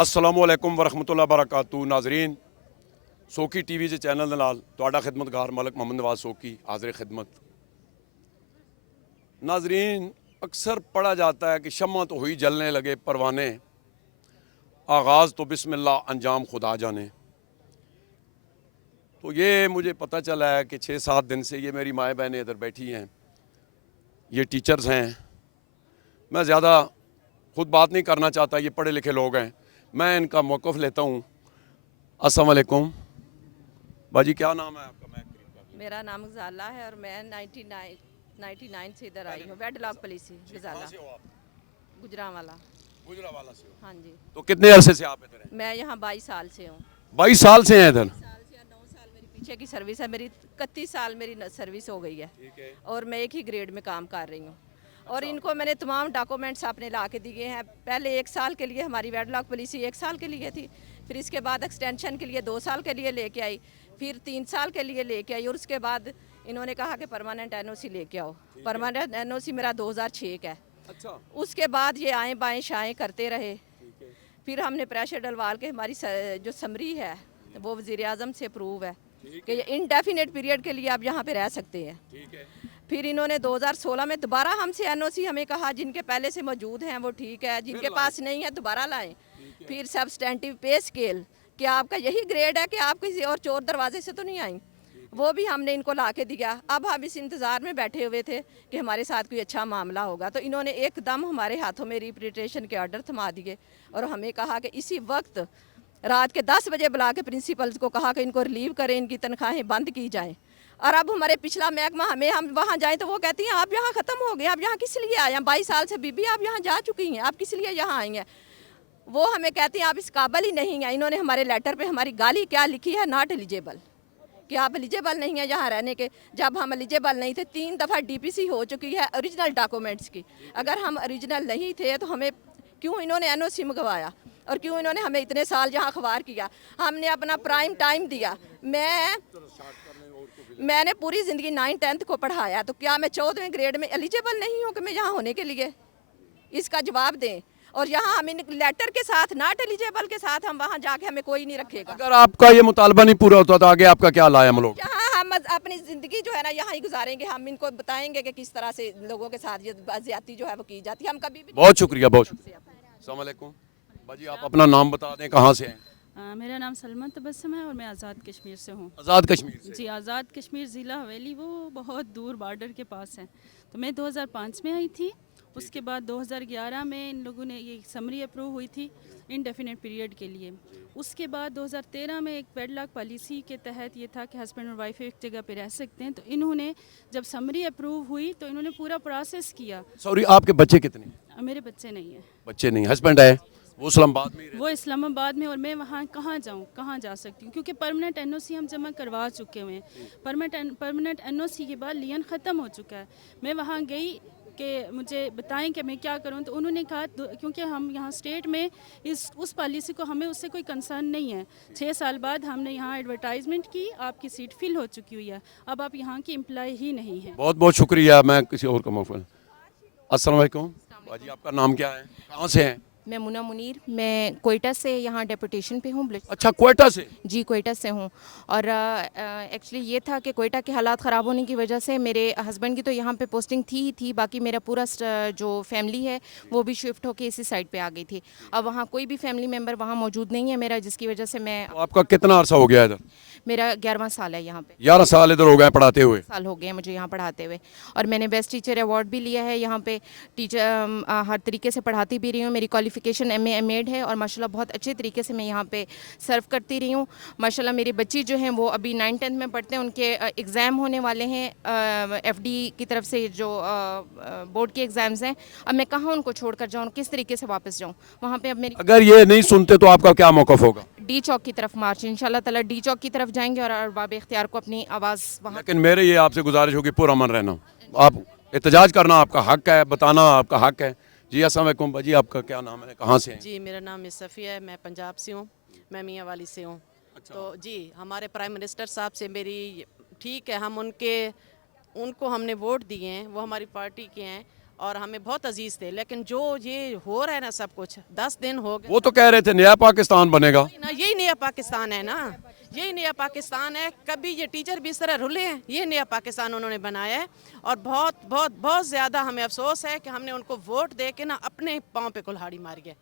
अस्सलामुअलैकुम वरहमतुल्लाहि वबरकातुहू। नाजरीन, सोकी टीवी के चैनल के नाल तुहाडा खिदमतगार मलिक मोहम्मद नवाज सोकी हाजिर खिदमत। नाजरीन, अक्सर पढ़ा जाता है कि शम्मा तो हुई जलने लगे परवाने, आगाज़ तो बिस्मिल्लाह अंजाम खुदा जाने। तो ये मुझे पता चला है कि 6-7 दिन से ये मेरी माएँ बहनें इधर बैठी हैं, ये टीचर्स हैं। मैं ज़्यादा खुद बात नहीं करना चाहता, ये पढ़े लिखे लोग हैं, मैं इनका मौक़िफ़ लेता हूँ। अस्सलाम वालेकुम बाजी, क्या नाम है आपका? मेरा नाम गजाला है और मैं 99 से इधर आई हूँ। वेडलॉक पॉलिसी गजाला गुजरांवाला। गुजरांवाला से हो? हाँ जी। तो कितने अरसे से आप इधर हैं? मैं यहाँ 22 साल से हूँ। 22 साल से हैं इधर? साल से या 9 साल मेरी पीछे की सर्विस है। मेरी 31 साल मेरी सर्विस हो गई है और मैं एक ही ग्रेड में काम कर रही हूँ। और इनको मैंने तमाम डॉक्यूमेंट्स अपने ला के दिए हैं। पहले 1 साल के लिए हमारी वेडलॉक पॉलिसी 1 साल के लिए थी, फिर इसके बाद एक्सटेंशन के लिए 2 साल के लिए लेके आई, फिर 3 साल के लिए लेके आई और उसके बाद इन्होंने कहा कि परमानेंट एनओसी लेके आओ। परमानेंट एनओसी मेरा 2006 का है। अच्छा। उसके बाद ये आए बाएं शाएं करते रहे। फिर हमने प्रेशर डलवाल के हमारी जो समरी है वो वज़ीर आज़म से अप्रूव है कि ये इनडेफिनेट पीरियड के लिए आप यहाँ पे रह सकते हैं। फिर इन्होंने 2016 में दोबारा हमसे एनओसी हमें कहा जिनके पहले से मौजूद हैं वो ठीक है, जिनके पास नहीं है दोबारा लाएं। फिर सब्सटेंटिव पे स्केल कि आपका यही ग्रेड है कि आप किसी और चोर दरवाजे से तो नहीं आई, वो भी हमने इनको ला के दिया। अब हम इस इंतज़ार में बैठे हुए थे कि हमारे साथ कोई अच्छा मामला होगा, तो इन्होंने एकदम हमारे हाथों में रिप्रेटेशन के ऑर्डर थमा दिए और हमें कहा कि इसी वक्त रात के 10 बजे बुला के प्रिंसिपल्स को कहा कि इनको रिलीव करें, इनकी तनख्वाहें बंद की जाएँ। और अब हमारे पिछला महकमा हमें हम वहाँ जाएँ तो वो कहती हैं आप यहाँ ख़त्म हो गए, आप यहाँ किस लिए आए हैं? 22 साल से बीबी आप यहाँ जा चुकी हैं, आप किस लिए यहाँ आई हैं? वो हमें कहती हैं आप इस काबिल ही नहीं हैं। इन्होंने हमारे लेटर पे हमारी गाली क्या लिखी है, नॉट एलिजिबल, कि आप एलिजिबल नहीं हैं यहाँ रहने के। जब हम एलिजिबल नहीं थे, 3 दफ़ा डीपीसी हो चुकी है ओरिजिनल डॉक्यूमेंट्स की। अगर हम ओरिजिनल नहीं थे तो हमें क्यों इन्होंने एनओसी मंगवाया और क्यों इन्होंने हमें इतने साल यहाँ अखबार किया? हमने अपना प्राइम टाइम दिया। मैंने पूरी ज़िंदगी 9th-10th को पढ़ाया, तो क्या मैं 14वें ग्रेड में एलिजिबल नहीं हूँ कि मैं यहाँ होने के लिए? इसका जवाब दें। और यहाँ हम इन लेटर के साथ नॉट एलिजिबल के साथ हम वहाँ जाके हमें कोई नहीं रखेगा। अगर आपका ये मुतालबा नहीं पूरा होता तो आगे आपका क्या लाया हम लोग? यहाँ हम अपनी ज़िंदगी जो है ना यहाँ ही गुजारेंगे। हम इनको बताएंगे कि किस तरह से लोगों के साथ ये ज्यादती जो है वो की जाती है। हम कभी भी बहुत शुक्रिया, बहुत शुक्रिया। अस्सलाम वालेकुम बाजी, आप अपना नाम बता दें, कहाँ से हैं? मेरा नाम सलमा तबस्सुम है और मैं आज़ाद कश्मीर से हूँ। आज़ाद कश्मीर से? जी, आज़ाद कश्मीर ज़िला हवेली वो बहुत दूर बॉर्डर के पास है। तो मैं 2005 में आई थी, उसके बाद 2011 में इन लोगों ने ये समरी अप्रूव हुई थी इनडेफिनेट पीरियड के लिए। उसके बाद 2013 में एक वेडलॉक पॉलिसी के तहत ये था कि हस्बैंड और वाइफ एक जगह पे रह सकते हैं। तो इन्होंने जब समरी अप्रूव हुई तो इन्होंने पूरा प्रोसेस किया। सॉरी, आपके बच्चे कितने हैं? मेरे बच्चे नहीं हैं। बच्चे नहीं, हस्बैंड है वो इस्लामाबाद में ही रहते वो इस्लामाबाद में, और मैं वहाँ कहाँ जाऊँ, कहाँ जा सकती हूँ? क्योंकि परमानेंट एनओसी हम जमा करवा चुके हुए हैं। परमानेंट एनओसी के बाद लियन ख़त्म हो चुका है। मैं वहाँ गई कि मुझे बताएं कि मैं क्या करूँ, तो उन्होंने कहा क्योंकि हम यहाँ स्टेट में उस पॉलिसी को हमें उससे कोई कंसर्न नहीं है। 6 साल बाद हमने यहाँ एडवर्टाइजमेंट की, आपकी सीट फिल हो चुकी हुई है, अब आप यहाँ की एम्प्लॉय ही नहीं हैं। बहुत बहुत शुक्रिया। मैं किसी और का मौका। अस्सलाम वालेकुम बाजी, आपका नाम क्या है, कहाँ से हैं? मैं मुना मुनीर, मैं कोयटा से यहाँ डेपुटेशन पे हूँ। अच्छा, कोयटा से? जी, कोयटा से हूँ। और एक्चुअली ये था कि कोयटा के हालात ख़राब होने की वजह से मेरे हस्बैंड की तो यहाँ पे पोस्टिंग थी ही थी, बाकी मेरा पूरा जो फैमिली है वो भी शिफ्ट होके इसी साइड पे आ गई थी। अब वहाँ कोई भी फैमिली मेम्बर वहाँ मौजूद नहीं है मेरा, जिसकी वजह से मैं तो आपका कितना अरसा हो गया इधर? मेरा 11वां साल है यहाँ पे। 11 साल इधर हो गए पढ़ाते हुए? साल हो गए हैं मुझे यहाँ पढ़ाते हुए, और मैंने बेस्ट टीचर अवार्ड भी लिया है यहाँ पे। टीचर हर तरीके से पढ़ाती भी रही हूँ। मेरी क्वालिफ़िकेशन MA एमएड है और माशाल्लाह बहुत अच्छे तरीके से मैं यहाँ पे सर्व करती रही हूँ। माशाल्लाह मेरी बच्ची जो हैं वो अभी 9th-10th में पढ़ते हैं, उनके एग्ज़ाम होने वाले हैं FD की तरफ से, जो बोर्ड के एग्ज़ाम्स हैं। अब मैं कहाँ उनको छोड़कर जाऊँ, किस तरीके से वापस जाऊँ वहाँ पे? अब मेरी अगर ये नहीं सुनते तो आपका क्या मौक़िफ़ होगा? डी चौक की तरफ मार्च, इंशाल्लाह ताला डी चौक की तरफ जाएंगे और अरबाब इख्तियार को अपनी आवाज़ वहाँ। लेकिन मेरे ये आपसे गुजारिश होगी, पुरअमन रहना। आप एहतजाज करना आपका हक है, बताना आपका हक है। जी अस्सलाम वालेकुम बाजी, आपका क्या नाम है, कहाँ से हैं? जी, मेरा नाम मिस सफ़िया है, मैं पंजाब से हूँ, मैं मियाँ वाली से हूँ। तो जी, हमारे प्राइम मिनिस्टर साहब से मेरी ठीक है, हम उनको हमने वोट दिए हैं, वो हमारी पार्टी के हैं और हमें बहुत अजीज थे। लेकिन जो ये हो रहा है ना सब कुछ 10 दिन हो गए। वो तो कह रहे थे नया पाकिस्तान बनेगा। ना यही नया पाकिस्तान है ना, यही नया पाकिस्तान है। कभी ये टीचर भी इस तरह रुले हैं, ये नया पाकिस्तान उन्होंने बनाया है। और बहुत बहुत बहुत ज़्यादा हमें अफसोस है कि हमने उनको वोट दे के ना अपने पाँव पे कुल्हाड़ी मारी है।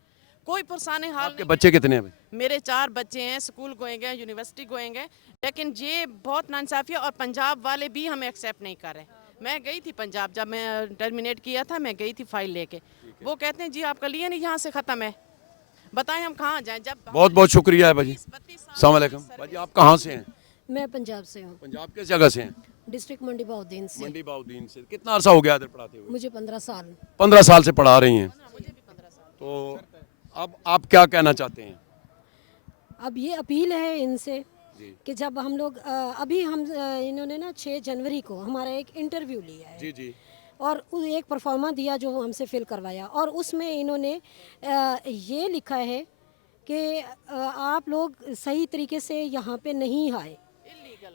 कोई पुरसाने हाल आपके नहीं बच्चे कितने हैं? मेरे 4 बच्चे हैं, स्कूल गोएंगे हैं, यूनिवर्सिटी गोएंगे। लेकिन ये बहुत नाइंसाफ़ी है और पंजाब वाले भी हमें एक्सेप्ट नहीं कर रहे। मैं गई थी पंजाब, जब मैं टर्मिनेट किया था मैं गई थी फाइल लेके। वो कहते हैं जी आपका लिए नहीं, यहाँ से ख़त्म है, बताएं हम कहाँ जाएं। जब बहुत बहुत शुक्रिया है भाजी। अस्सलाम वालेकुम भाजी, आप कहाँ से हैं? मैं पंजाब से हूँ, पंजाब किस जगह से हैं? डिस्ट्रिक्ट मंडी बहाउद्दीन से। मंडी बाउद्दीन से। कितना अरसा हो गया इधर पढ़ाते हुए? मुझे 15 साल। 15 साल से पढ़ा रही हैं। तो अब आप क्या कहना चाहते हैं? अब ये अपील है इनसे कि जब हम लोग अभी हम इन्होंने ना 6 जनवरी को हमारा एक इंटरव्यू लिया है जी जी। और एक परफॉर्मा दिया जो हमसे फिल करवाया, और उसमें इन्होंने ये लिखा है कि आप लोग सही तरीके से यहाँ पे नहीं आए,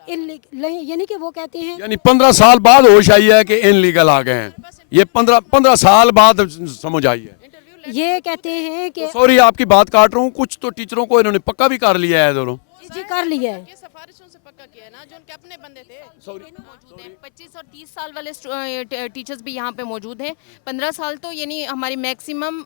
यानी कि वो कहते हैं यानी 15 साल बाद होश आई है कि इनलीगल आ गए हैं। ये 15 साल बाद समझ आई है। ये कहते हैं कि सॉरी आपकी बात काट रहा हूँ, कुछ तो टीचरों को इन्होंने पक्का भी कर लिया है दोनों। जी कर लिया है। ये सिफारिशों से पक्का किया है ना, जो उनके अपने बंदे थे। 25 और 30 साल वाले टीचर्स भी यहाँ पे मौजूद हैं। 15 साल तो यानी हमारी मैक्सिमम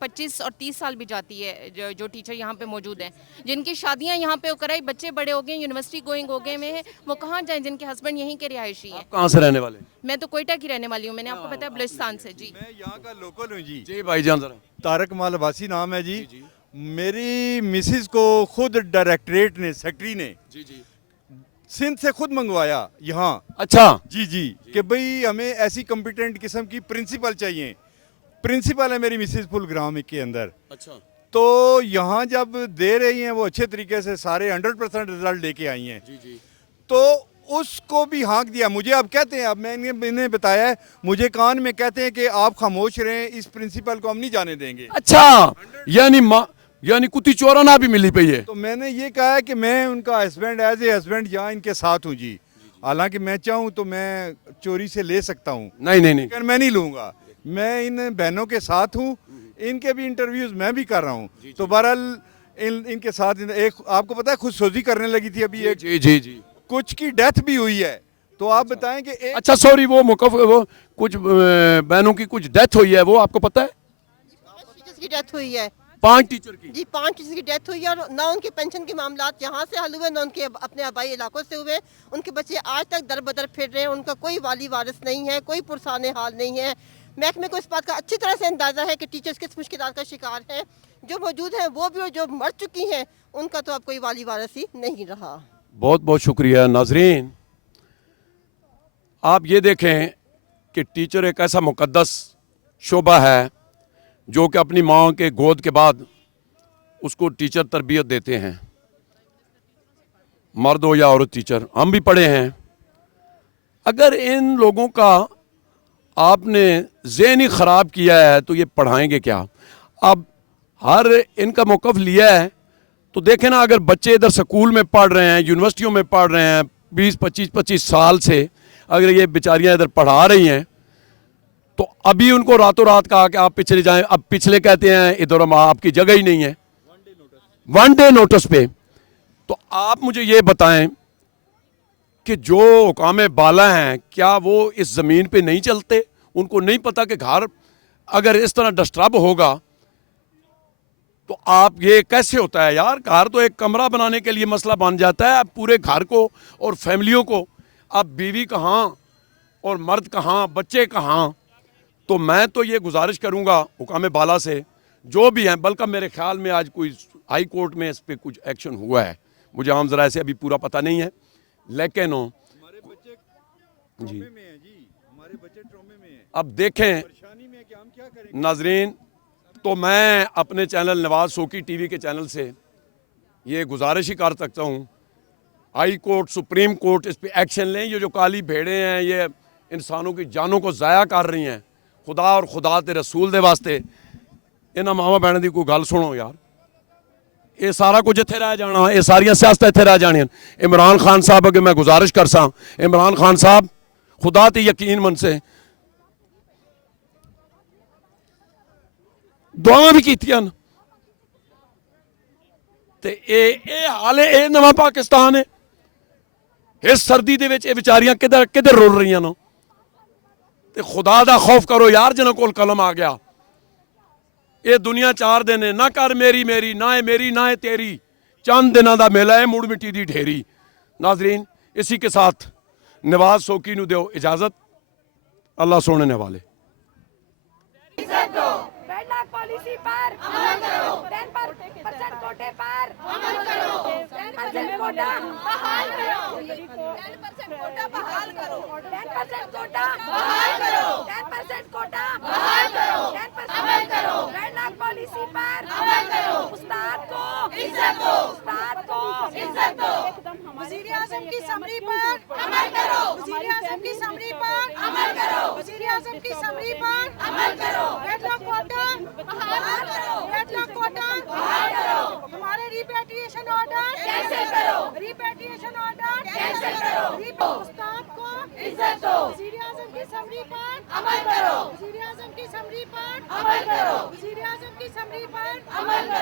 25 और 30 साल भी जाती है जो टीचर यहाँ पे मौजूद हैं, जिनकी शादियाँ यहाँ पे कराई, बच्चे बड़े हो गए, यूनिवर्सिटी गोइंग हो गए में है, वो कहाँ जाएं जिनके हस्बैंड यहीं के रिहायशी हैं। कहाँ से रहने वाले? मैं तो कोयटा की रहने वाली हूँ, मैंने आपको बताया बलूचिस्तान से। जी मैं यहाँ का लोकल हूँ जी। जी भाईजान जरा। तारक मालवासी नाम है जी। मेरी मिसिस को खुद डायरेक्टरेट ने, सेक्रेटरी ने जी जी। सिंध से खुद मंगवाया यहाँ। अच्छा जी जी कि भाई हमें ऐसी कॉम्पिटेंट किस्म की प्रिंसिपल चाहिए। प्रिंसिपल है मेरी मिसिस फुलग्राम के अंदर। अच्छा। तो यहाँ जब दे रही हैं वो अच्छे तरीके से सारे 100% रिजल्ट लेके आई हैं। जी जी। तो उसको भी हाँक दिया। मुझे अब कहते हैं, अब मैंने इन्हें बताया है, मुझे कान में कहते हैं कि आप खामोश रहें, इस प्रिंसिपल को हम नहीं जाने देंगे। अच्छा यानी कुत्ती चोराना भी मिली पई है। तो मैंने ये कहा है कि मैं उनका हस्बैंड, एज ए हस्बैंड यहाँ इनके साथ हूँ जी। हालांकि मैं चाहूँ तो मैं चोरी से ले सकता हूँ, नहीं नहीं नहीं। लेकिन मैं नहीं लूँगा। मैं इन बहनों के साथ हूँ, इनके भी इंटरव्यूज मैं भी कर रहा हूँ। तो बहरहाल इनके साथ एक आपको पता है खुदसोजी करने लगी थी अभी, एक जी जी जी। कुछ की डेथ भी हुई है। तो आप बताएं कि अच्छा सॉरी, वो कुछ बहनों की कुछ डेथ हुई है, वो आपको पता है? टीचर्स की डेथ हुई है 5 टीचर की। जी, 5 टीचर्स की डेथ हुई है। और ना उनके पेंशन के मामलात यहाँ से हल हुए, ना उनके अपने आबाई इलाकों से हुए। उनके बच्चे आज तक दर बदर फिर रहे हैं, उनका कोई वाली वारिस नहीं है, कोई पुरसाने हाल नहीं है। महकमे को इस बात का अच्छी तरह से अंदाज़ा है कि टीचर्स किस मुश्किलात का शिकार हैं। जो मौजूद हैं वो भी, और जो मर चुकी हैं उनका तो अब कोई वाली वारिस ही नहीं रहा। बहुत बहुत शुक्रिया। नाजरीन, आप ये देखें कि टीचर एक ऐसा मुकद्दस शोबा है जो कि अपनी माँ के गोद के बाद उसको टीचर तरबियत देते हैं, मर्द हो या औरत टीचर। हम भी पढ़े हैं। अगर इन लोगों का आपने ज़हन ही ख़राब किया है तो ये पढ़ाएंगे क्या? अब हर इनका मौक़िफ़ लिया है तो देखें ना, अगर बच्चे इधर स्कूल में पढ़ रहे हैं, यूनिवर्सिटियों में पढ़ रहे हैं, 20-25 साल से अगर ये बेचारियां इधर पढ़ा रही हैं, तो अभी उनको रातों रात कहा कि आप पिछले जाएं, अब पिछले कहते हैं इधर हम आपकी जगह ही नहीं है, 1 डे नोटिस पे। तो आप मुझे ये बताएं कि जो हुकाम बाला हैं, क्या वो इस ज़मीन पे नहीं चलते? उनको नहीं पता कि घर अगर इस तरह डिस्टर्ब होगा तो आप ये कैसे होता है यार? घर तो एक कमरा बनाने के लिए मसला बन जाता है, पूरे घर को और फैमिलियों को। अब बीवी कहाँ और मर्द कहाँ, बच्चे कहाँ? तो मैं तो ये गुजारिश करूँगा हुकाम बाला से, जो भी हैं, बल्कि मेरे ख्याल में आज कोई हाई कोर्ट में इस पर कुछ एक्शन हुआ है, मुझे आम ज़रा से अभी पूरा पता नहीं है, लेकिन हमारे बच्चे ट्रॉमे में हैं जी, हमारे बच्चे ट्रॉमे में हैं। अब देखें परेशानी में कि हम क्या करें। नाजरीन, तो मैं अपने चैनल नवाज सोकी टीवी के चैनल से ये गुजारिश ही कर सकता हूँ, हाई कोर्ट, सुप्रीम कोर्ट इस पे एक्शन लें। ये जो काली भेड़ें हैं, ये इंसानों की जानों को ज़ाया कर रही हैं। खुदा और खुदा ते रसूल दे वास्ते इन्हां मावां भैणां दी कोई गल सुनो यार। ये सारा कुछ इत्थे रह जाना, ये सारियां सियासतां इत्थे रह जानियां। इमरान खान साहब अगे मैं गुजारिश करसा, इमरान खान साहब खुदा ते यकीन मन से ਦੁਆਵਾਂ ਵੀ ਕੀਤੀਆਂ ਨੇ ਤੇ ਇਹ ਹਾਲ ਹੈ, ਇਹ ਨਵਾਂ ਪਾਕਿਸਤਾਨ ਹੈ। ਇਸ ਸਰਦੀ ਦੇ ਵਿੱਚ ਇਹ ਵਿਚਾਰੀਆਂ ਕਿੱਧਰ ਰੁਲ ਰਹੀਆਂ ਨੇ। ਤੇ ਖੁਦਾ ਦਾ ਖੌਫ ਕਰੋ ਯਾਰ, ਜਿਨ੍ਹਾਂ ਕੋਲ ਕਲਮ ਆ ਗਿਆ। ਇਹ ਦੁਨੀਆ 4 ਦਿਨ ਹੈ, ਨਾ ਕਰ ਮੇਰੀ ਨਾ है मेरी ना है तेरी, चंद दिनों का मेला है, मुड़ मिट्टी दी ढेरी। नाजरीन, इसी के साथ नवाज सोकी नू दो इजाजत। अल्लाह सोने ने वाले। पॉलिसी पर अमल करो, 10% कोटे पर अमल करो, 10% कोटा बहाल करो, 10% कोटा बहाल करो, 10% कोटा बहाल करो, 10% कोटा बहाल करो, 10% अमल करो, रेड लाख पॉलिसी पर अमल करो, उस्ताद को इज्जत दो, उस्ताद को इज्जत दो, वज़ीर आज़म की समरी पर अमल करो, वज़ीर आज़म की समरी पर अमल करो, वज़ीर आज़म की समरी पर अमल करो, रेड लाख कोटा बहाल करो, रेड लाख कोटा बहाल करो, हमारे रिपेट्रिएशन ऑर्डर कैंसिल करो, रिपेट्रिएशन ऑर्डर कैंसिल करो, उस्ताद को इज्जत दो, वज़ीर आज़म की समरी पर अमल करो, वज़ीर आज़म की समरी पर अमल करो, वज़ीर आज़म की समरी पर अमल करो।